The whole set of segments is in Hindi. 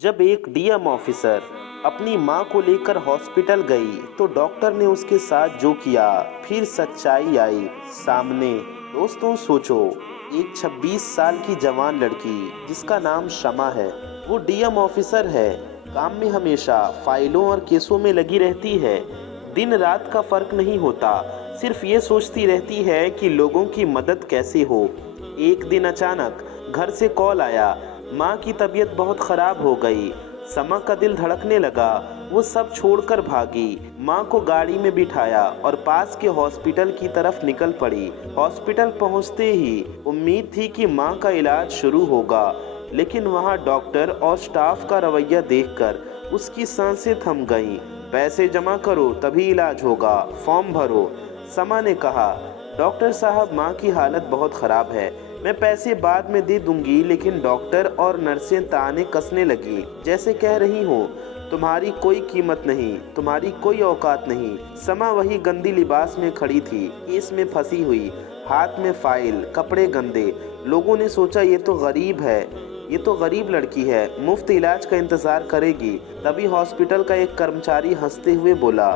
जब एक डीएम ऑफिसर अपनी मां को लेकर हॉस्पिटल गई तो डॉक्टर ने उसके साथ जो किया, फिर सच्चाई आई सामने। दोस्तों सोचो, एक 26 साल की जवान लड़की जिसका नाम शमा है, वो डीएम ऑफिसर है। काम में हमेशा फाइलों और केसों में लगी रहती है। दिन रात का फर्क नहीं होता, सिर्फ ये सोचती रहती है कि लोगों की मदद कैसे हो। एक दिन अचानक घर से कॉल आया, माँ की तबीयत बहुत खराब हो गई। समा का दिल धड़कने लगा। वो सब छोड़कर भागी, माँ को गाड़ी में बिठाया और पास के हॉस्पिटल की तरफ निकल पड़ी। हॉस्पिटल पहुँचते ही उम्मीद थी कि माँ का इलाज शुरू होगा, लेकिन वहाँ डॉक्टर और स्टाफ का रवैया देखकर उसकी सांसें थम गईं। पैसे जमा करो तभी इलाज होगा, फॉर्म भरो। समा ने कहा, डॉक्टर साहब माँ की हालत बहुत ख़राब है, मैं पैसे बाद में दे दूंगी। लेकिन डॉक्टर और नर्सें ताने कसने लगी, जैसे कह रही हो तुम्हारी कोई कीमत नहीं, तुम्हारी कोई औकात नहीं। समा वही गंदी लिबास में खड़ी थी, केस में फंसी हुई, हाथ में फाइल, कपड़े गंदे। लोगों ने सोचा ये तो गरीब है, ये तो गरीब लड़की है, मुफ्त इलाज का इंतज़ार करेगी। तभी हॉस्पिटल का एक कर्मचारी हंसते हुए बोला,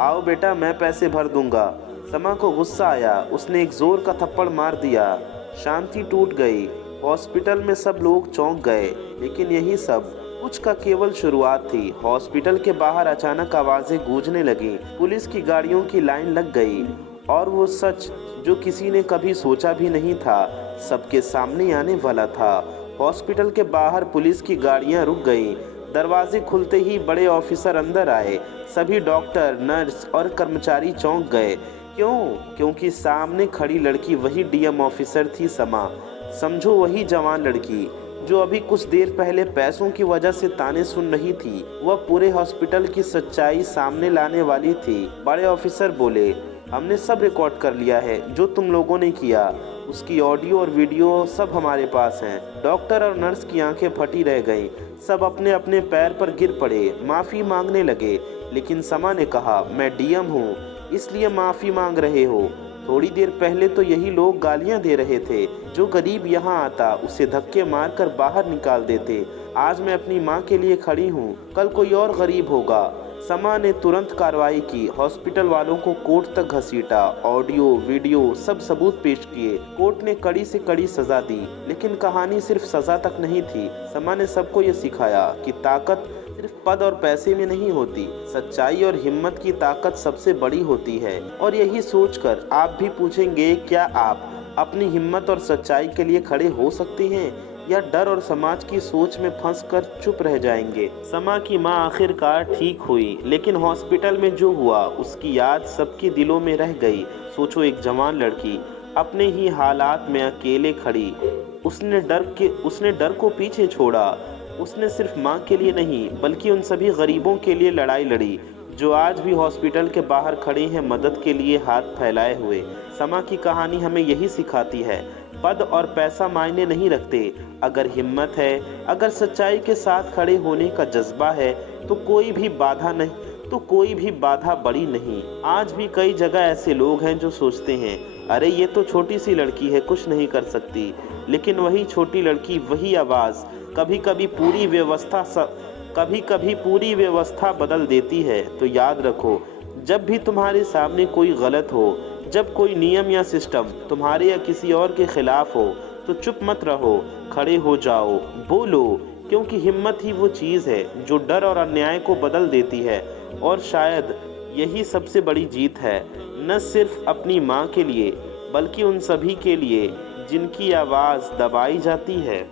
आओ बेटा मैं पैसे भर दूंगा। समा को गुस्सा आया, उसने एक जोर का थप्पड़ मार दिया। शांति टूट गई। हॉस्पिटल में सब लोग चौंक गए, लेकिन यही सब कुछ का केवल शुरुआत थी। हॉस्पिटल के बाहर अचानक आवाज़ें गूंजने लगीं, पुलिस की गाड़ियों की लाइन लग गई और वो सच जो किसी ने कभी सोचा भी नहीं था, सबके सामने आने वाला था। हॉस्पिटल के बाहर पुलिस की गाड़ियां रुक गईं। दरवाजे खुलते ही बड़े ऑफिसर अंदर आए। सभी डॉक्टर, नर्स और कर्मचारी चौंक गए। क्यों? क्योंकि सामने खड़ी लड़की वही डीएम ऑफिसर थी, समा। समझो वही जवान लड़की जो अभी कुछ देर पहले पैसों की वजह से ताने सुन रही थी। वह पूरे हॉस्पिटल की सच्चाई सामने लाने वाली थी। बड़े ऑफिसर बोले, हमने सब रिकॉर्ड कर लिया है जो तुम लोगों ने किया। उसकी ऑडियो और वीडियो सब हमारे पास हैं। डॉक्टर और नर्स की आंखें फटी रह गईं। सब अपने अपने पैर पर गिर पड़े, माफ़ी मांगने लगे। लेकिन समा ने कहा, मैं डीएम हूँ, इसलिए माफ़ी मांग रहे हो। थोड़ी देर पहले तो यही लोग गालियां दे रहे थे। जो गरीब यहाँ आता उसे धक्के मारकर बाहर निकाल देते। आज मैं अपनी माँ के लिए खड़ी हूँ, कल कोई और गरीब होगा। समा ने तुरंत कार्रवाई की, हॉस्पिटल वालों को कोर्ट तक घसीटा, ऑडियो वीडियो सब सबूत पेश किए। कोर्ट ने कड़ी से कड़ी सजा दी। लेकिन कहानी सिर्फ सजा तक नहीं थी। समा ने सबको ये सिखाया कि ताकत सिर्फ पद और पैसे में नहीं होती, सच्चाई और हिम्मत की ताकत सबसे बड़ी होती है। और यही सोचकर आप भी पूछेंगे, क्या आप अपनी हिम्मत और सच्चाई के लिए खड़े हो सकते हैं, या डर और समाज की सोच में फंसकर चुप रह जाएंगे? समा की मां आखिरकार ठीक हुई, लेकिन हॉस्पिटल में जो हुआ उसकी याद सबके दिलों में रह गई। सोचो, एक जवान लड़की अपने ही हालात में अकेले खड़ी, उसने डर को पीछे छोड़ा। उसने सिर्फ माँ के लिए नहीं बल्कि उन सभी गरीबों के लिए लड़ाई लड़ी जो आज भी हॉस्पिटल के बाहर खड़े हैं, मदद के लिए हाथ फैलाए हुए। समा की कहानी हमें यही सिखाती है, पद और पैसा मायने नहीं रखते। अगर हिम्मत है, अगर सच्चाई के साथ खड़े होने का जज्बा है, तो कोई भी बाधा बड़ी नहीं। आज भी कई जगह ऐसे लोग हैं जो सोचते हैं, अरे ये तो छोटी सी लड़की है, कुछ नहीं कर सकती। लेकिन वही छोटी लड़की, वही आवाज़ कभी कभी पूरी व्यवस्था बदल देती है। तो याद रखो, जब भी तुम्हारे सामने कोई गलत हो, जब कोई नियम या सिस्टम तुम्हारे या किसी और के खिलाफ हो, तो चुप मत रहो, खड़े हो जाओ, बोलो। क्योंकि हिम्मत ही वो चीज़ है जो डर और अन्याय को बदल देती है। और शायद यही सबसे बड़ी जीत है, न सिर्फ अपनी माँ के लिए बल्कि उन सभी के लिए जिनकी आवाज़ दबाई जाती है।